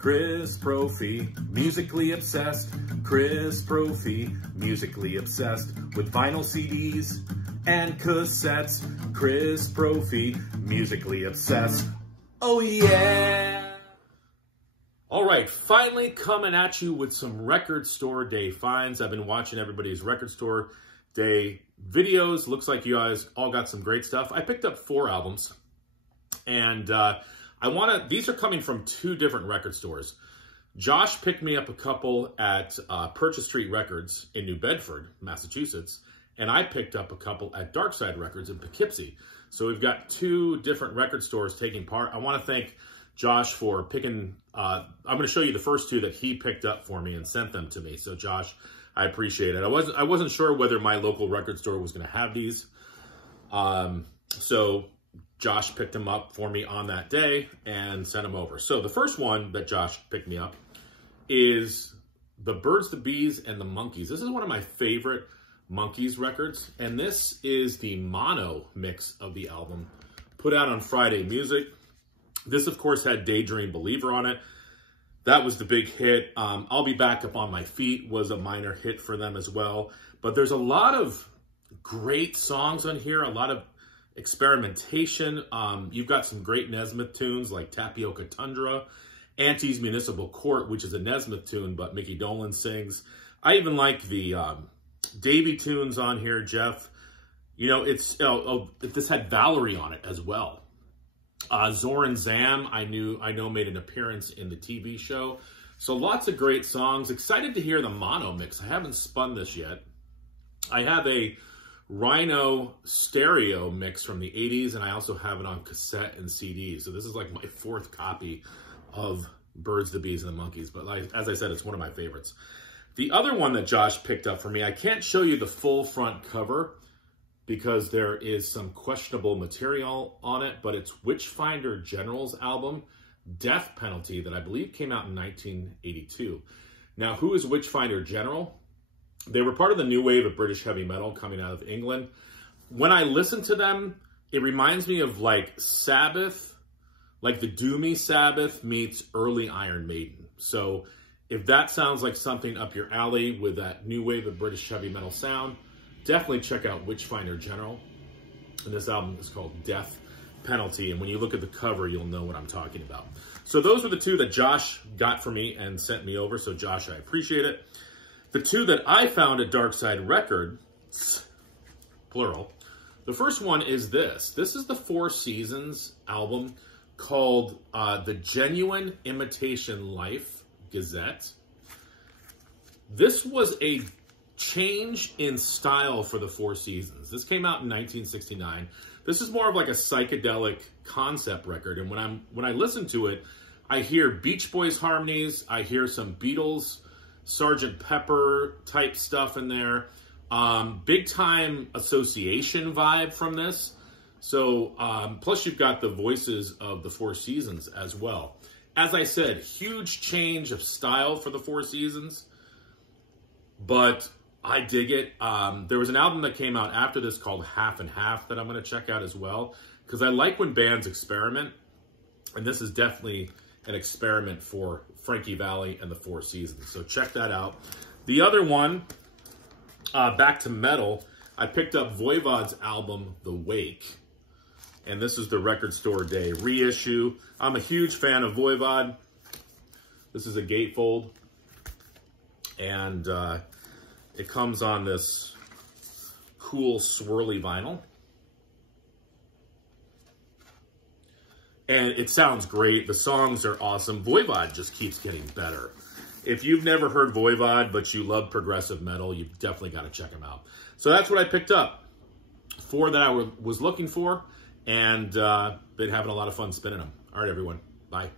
Chris Brophy, musically obsessed. Chris Brophy, musically obsessed. With vinyl CDs and cassettes. Chris Brophy, musically obsessed. Oh yeah! All right, finally coming at you with some record store day finds. I've been watching everybody's record store day videos. Looks like you guys all got some great stuff. I picked up 4 albums, and these are coming from 2 different record stores. Josh picked me up a couple at Purchase Street Records in New Bedford, Massachusetts, and I picked up a couple at Darkside Records in Poughkeepsie. So we've got 2 different record stores taking part. I want to thank Josh for picking, I'm going to show you the first 2 that he picked up for me and sent them to me. So Josh, I appreciate it. I wasn't sure whether my local record store was going to have these. So Josh picked them up for me on that day and sent them over. So the first one that Josh picked me up is the Birds, the Bees, and the Monkeys. This is one of my favorite Monkeys records, and this is the mono mix of the album, put out on Friday Music. This, of course, had Daydream Believer on it. That was the big hit. I'll Be Back Up on My Feet was a minor hit for them as well. But there's a lot of great songs on here, a lot of experimentation. You've got some great Nesmith tunes like Tapioca Tundra, Auntie's Municipal Court, which is a Nesmith tune, but Mickey Dolenz sings. I even like the Davy tunes on here, Jeff. You know, this had Valerie on it as well. Zoran Zam, I know made an appearance in the TV show. So lots of great songs. Excited to hear the mono mix. I haven't spun this yet. I have a Rhino stereo mix from the 80s, and I also have it on cassette and CD. So this is like my 4th copy of Birds, the Bees, and the Monkeys. But as I said, it's one of my favorites. The other one that Josh picked up for me, I can't show you the full front cover because there is some questionable material on it, but it's Witchfinder General's album, Death Penalty, that I believe came out in 1982. Now, who is Witchfinder General? They were part of the new wave of British heavy metal coming out of England. When I listen to them, it reminds me of like Sabbath, like the doomy Sabbath meets early Iron Maiden. So if that sounds like something up your alley with that new wave of British heavy metal sound, definitely check out Witchfinder General. And this album is called Death Penalty. And when you look at the cover, you'll know what I'm talking about. So those were the 2 that Josh got for me and sent me over. So Josh, I appreciate it. The 2 that I found at Darkside Records, plural. The first one is this. This is the Four Seasons album called The Genuine Imitation Life Gazette. This was a change in style for the Four Seasons. This came out in 1969. This is more of like a psychedelic concept record. And when I listen to it, I hear Beach Boys harmonies. I hear some Beatles, Sgt. Pepper type stuff in there. Big time association vibe from this. So, plus you've got the voices of the Four Seasons as well. As I said, huge change of style for the Four Seasons, but I dig it. There was an album that came out after this called Half and Half that I'm going to check out as well, because I like when bands experiment, and this is definitely an experiment for Frankie Valli and the Four Seasons. So check that out. The other one, back to metal, I picked up Voivod's album, The Wake. And this is the Record Store Day reissue. I'm a huge fan of Voivod. This is a gatefold. And it comes on this cool swirly vinyl. And it sounds great. The songs are awesome. Voivod just keeps getting better. If you've never heard Voivod, but you love progressive metal, you've definitely got to check them out. So that's what I picked up. 4 that I was looking for, and been having a lot of fun spinning them. All right, everyone. Bye.